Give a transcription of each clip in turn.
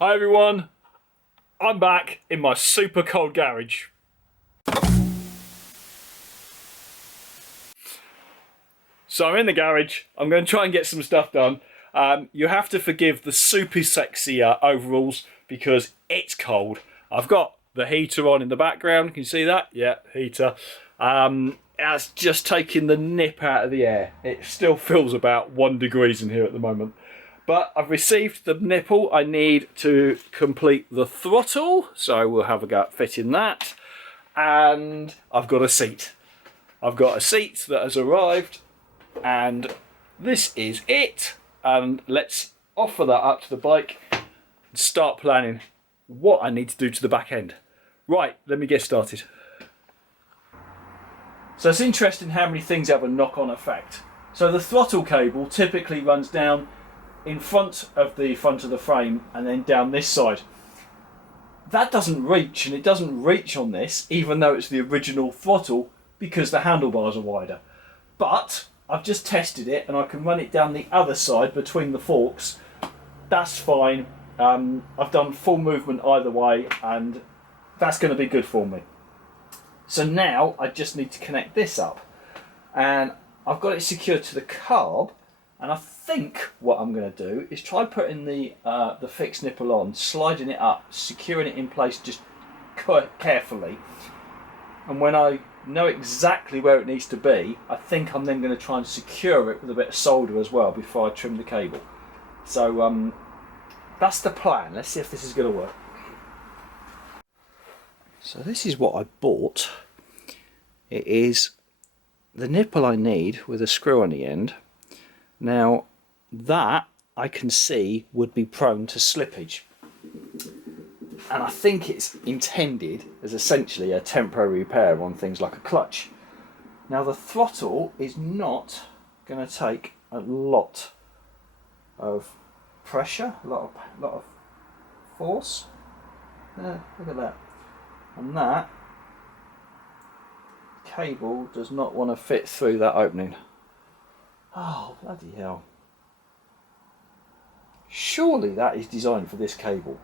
Hi everyone, I'm back in my super cold garage. So I'm in the garage, I'm going to try and get some stuff done. You have to forgive the super sexy overalls because it's cold. I've got the heater on in the background, can you see that? Yeah, heater. It's just taking the nip out of the air. It still feels about 1 degree in here at the moment. But I've received the nipple I need to complete the throttle, so we'll have a go at fitting that. And I've got a seat. I've got a seat that has arrived, and this is it. And let's offer that up to the bike and start planning what I need to do to the back end. Right, let me get started. So it's interesting how many things have a knock-on effect. So the throttle cable typically runs down in front of the frame and then down this side. That doesn't reach, and it doesn't reach on this even though it's the original throttle because the handlebars are wider. But I've just tested it and I can run it down the other side between the forks. That's fine. I've done full movement either way and that's going to be good for me. So now I just need to connect this up, and I've got it secured to the carb. And I think what I'm going to do is try putting the fixed nipple on, sliding it up, securing it in place just carefully. And when I know exactly where it needs to be, I think I'm then going to try and secure it with a bit of solder as well before I trim the cable. So that's the plan. Let's see if this is going to work. So this is what I bought. It is the nipple I need with a screw on the end. Now that I can see would be prone to slippage, and I think it's intended as essentially a temporary repair on things like a clutch. Now the throttle is not going to take a lot of pressure, a lot of force. Look at that. And that cable does not want to fit through that opening. Oh, bloody hell. Surely that is designed for this cable.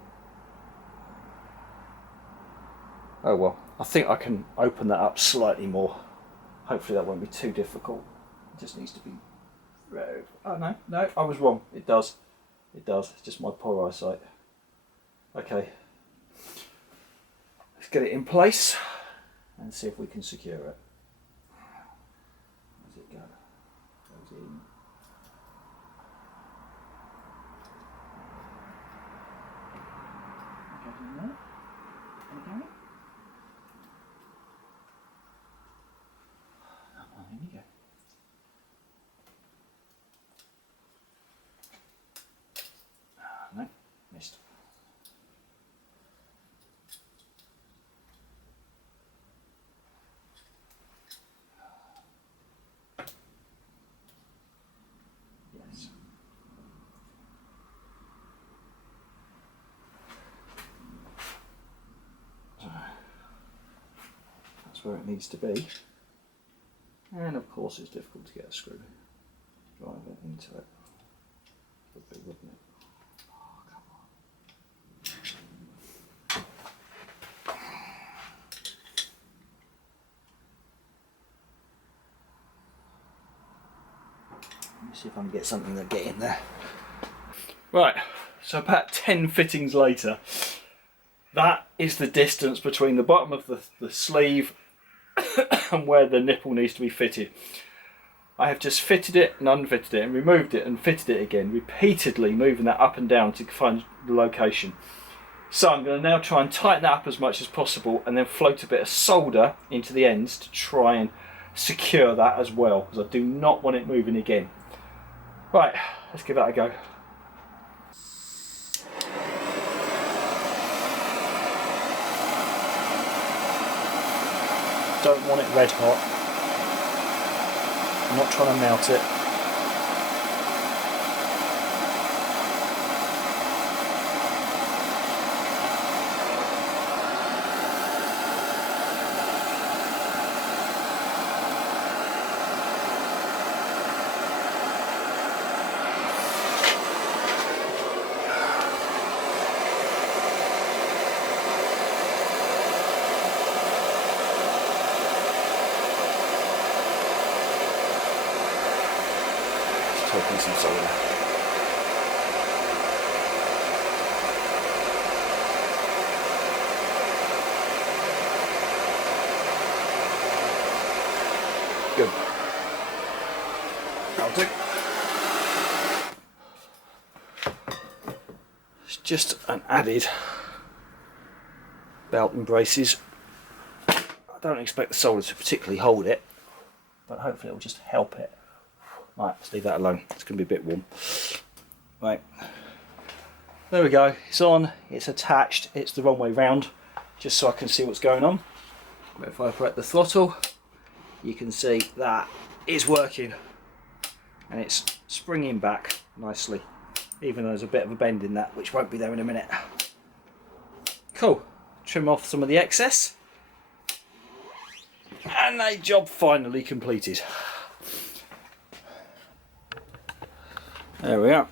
Oh well, I think I can open that up slightly more. Hopefully that won't be too difficult. It just needs to be... Oh no, I was wrong. It does. It does. It's just my poor eyesight. Okay. Let's get it in place and see if we can secure it. Where's it go? Goes in. Goes in there. Okay. Oh, here we go. No, missed. Yes. That's where it needs to be. And of course it's difficult to get a screw. Drive it into it. Would be, wouldn't it? Oh, come on. Let me see if I can get something to get in there. Right, so about 10 fittings later, that is the distance between the bottom of the sleeve and where the nipple needs to be fitted. I have just fitted it and unfitted it and removed it and fitted it again, repeatedly moving that up and down to find the location. So I'm going to now try and tighten that up as much as possible and then float a bit of solder into the ends to try and secure that as well, because I do not want it moving again. Right, let's give that a go. Don't want it red hot. I'm not trying to melt it. poking some solder. Good. That'll do. It's just an added belt and braces. I don't expect the solder to particularly hold it, but hopefully it will just help it. Right, let's leave that alone. It's going to be a bit warm. Right, there we go. It's on. It's attached. It's the wrong way round, just so I can see what's going on. But if I operate the throttle, you can see that is working, and it's springing back nicely, even though there's a bit of a bend in that, which won't be there in a minute. Cool. Trim off some of the excess, and a job finally completed. There we are.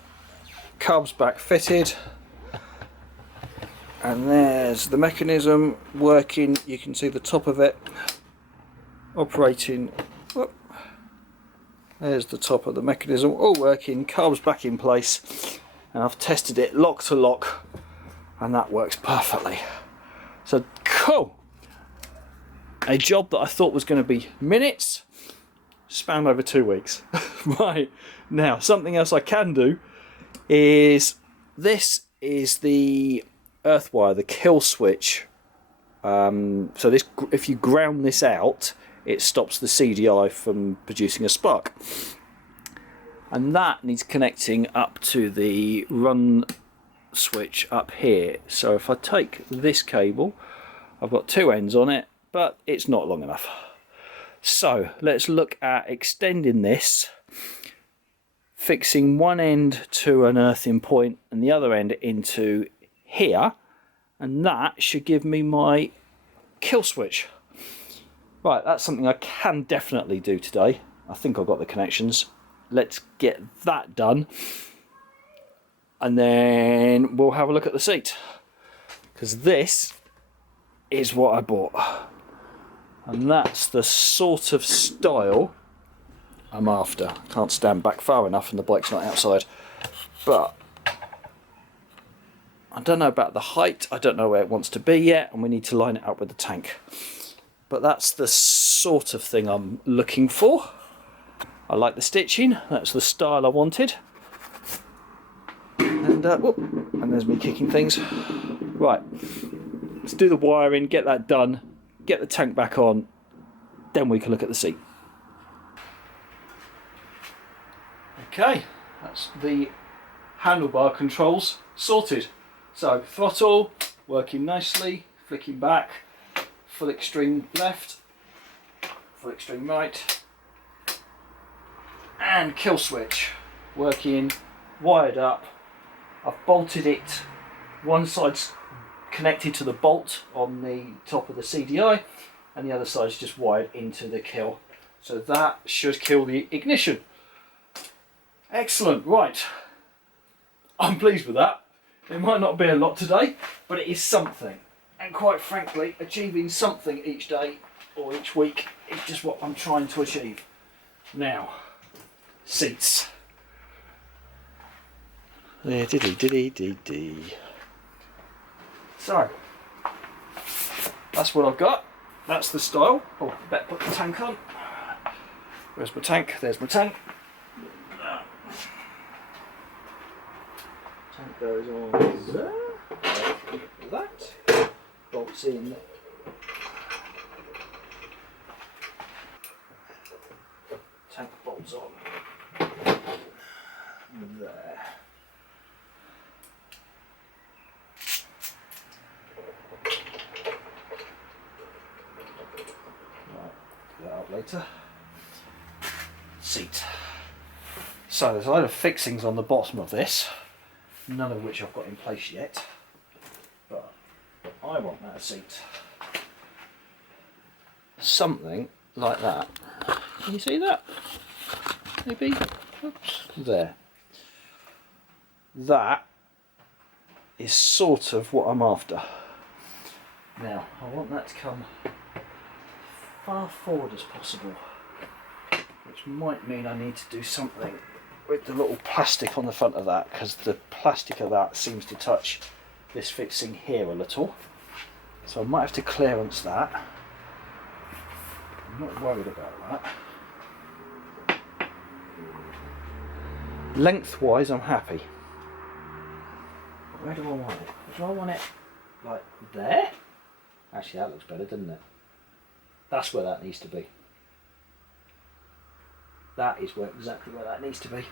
Carbs back fitted, and there's the mechanism working. You can see the top of it operating. Whoop. There's the top of the mechanism, all working, carbs back in place, and I've tested it lock to lock, and that works perfectly. So cool. A job that I thought was going to be minutes spanned over 2 weeks. Right, now something else I can do is, this is the earth wire, the kill switch. So this, if you ground this out, it stops the CDI from producing a spark, and that needs connecting up to the run switch up here. So if I take this cable, I've got 2 ends on it, but it's not long enough. So let's look at extending this, fixing one end to an earthing point and the other end into here, and that should give me my kill switch. Right, that's something I can definitely do today. I think I've got the connections. Let's get that done, and then we'll have a look at the seat, because this is what I bought, and that's the sort of style I'm after. I can't stand back far enough and the bike's not outside, but I don't know about the height. I don't know where it wants to be yet, and we need to line it up with the tank. But that's the sort of thing I'm looking for. I like the stitching. That's the style I wanted. And and there's me kicking things. Right, let's do the wiring, get that done, get the tank back on, then we can look at the seat. Okay, that's the handlebar controls sorted. So throttle working nicely, flicking back, full extreme left, full extreme right, and kill switch working, wired up. I've bolted it, one side's connected to the bolt on the top of the CDI, and the other side's just wired into the kill. So that should kill the ignition. Excellent, right. I'm pleased with that. It might not be a lot today, but it is something. And quite frankly, achieving something each day or each week is just what I'm trying to achieve. Now, seats. There, diddy. So, that's what I've got. That's the style. Oh, better put the tank on. Where's my tank? There's my tank. Tank goes on there. That bolts in. Tank bolts on there. Right, get that up later. Seat. So there's a load of fixings on the bottom of this, none of which I've got in place yet, but I want that seat. Something like that. Can you see that? Maybe? Oops. There. That is sort of what I'm after. Now, I want that to come far forward as possible, which might mean I need to do something with the little plastic on the front of that, because the plastic of that seems to touch this fixing here a little. So I might have to clearance that. I'm not worried about that. Lengthwise I'm happy. But where do I want it? Do I want it like there? Actually that looks better, doesn't it? That's where that needs to be. That is exactly where that needs to be.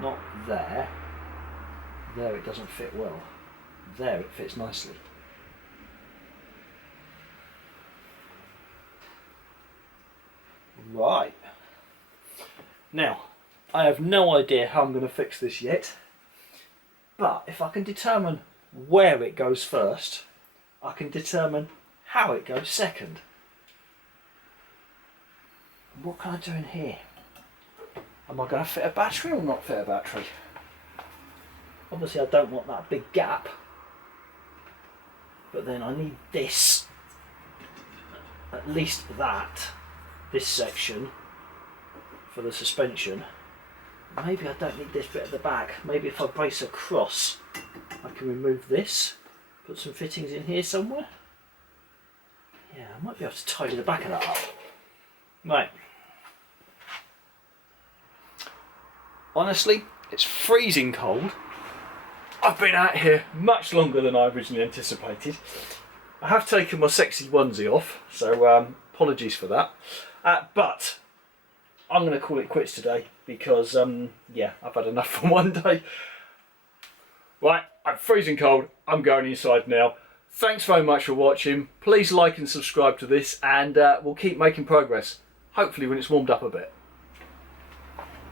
Not there. There it doesn't fit well. There it fits nicely. Right. Now, I have no idea how I'm going to fix this yet, but if I can determine where it goes first, I can determine how it goes second. What can I do in here? Am I going to fit a battery or not fit a battery? Obviously I don't want that big gap, but then I need this, at least that, this section for the suspension. Maybe I don't need this bit at the back. Maybe if I brace across I can remove this, put some fittings in here somewhere. Yeah, I might be able to tidy the back of that up. Right. Honestly, it's freezing cold. I've been out here much longer than I originally anticipated. I have taken my sexy onesie off, so apologies for that. But I'm going to call it quits today because, yeah, I've had enough for one day. Right, I'm freezing cold. I'm going inside now. Thanks very much for watching. Please like and subscribe to this, and we'll keep making progress. Hopefully when it's warmed up a bit.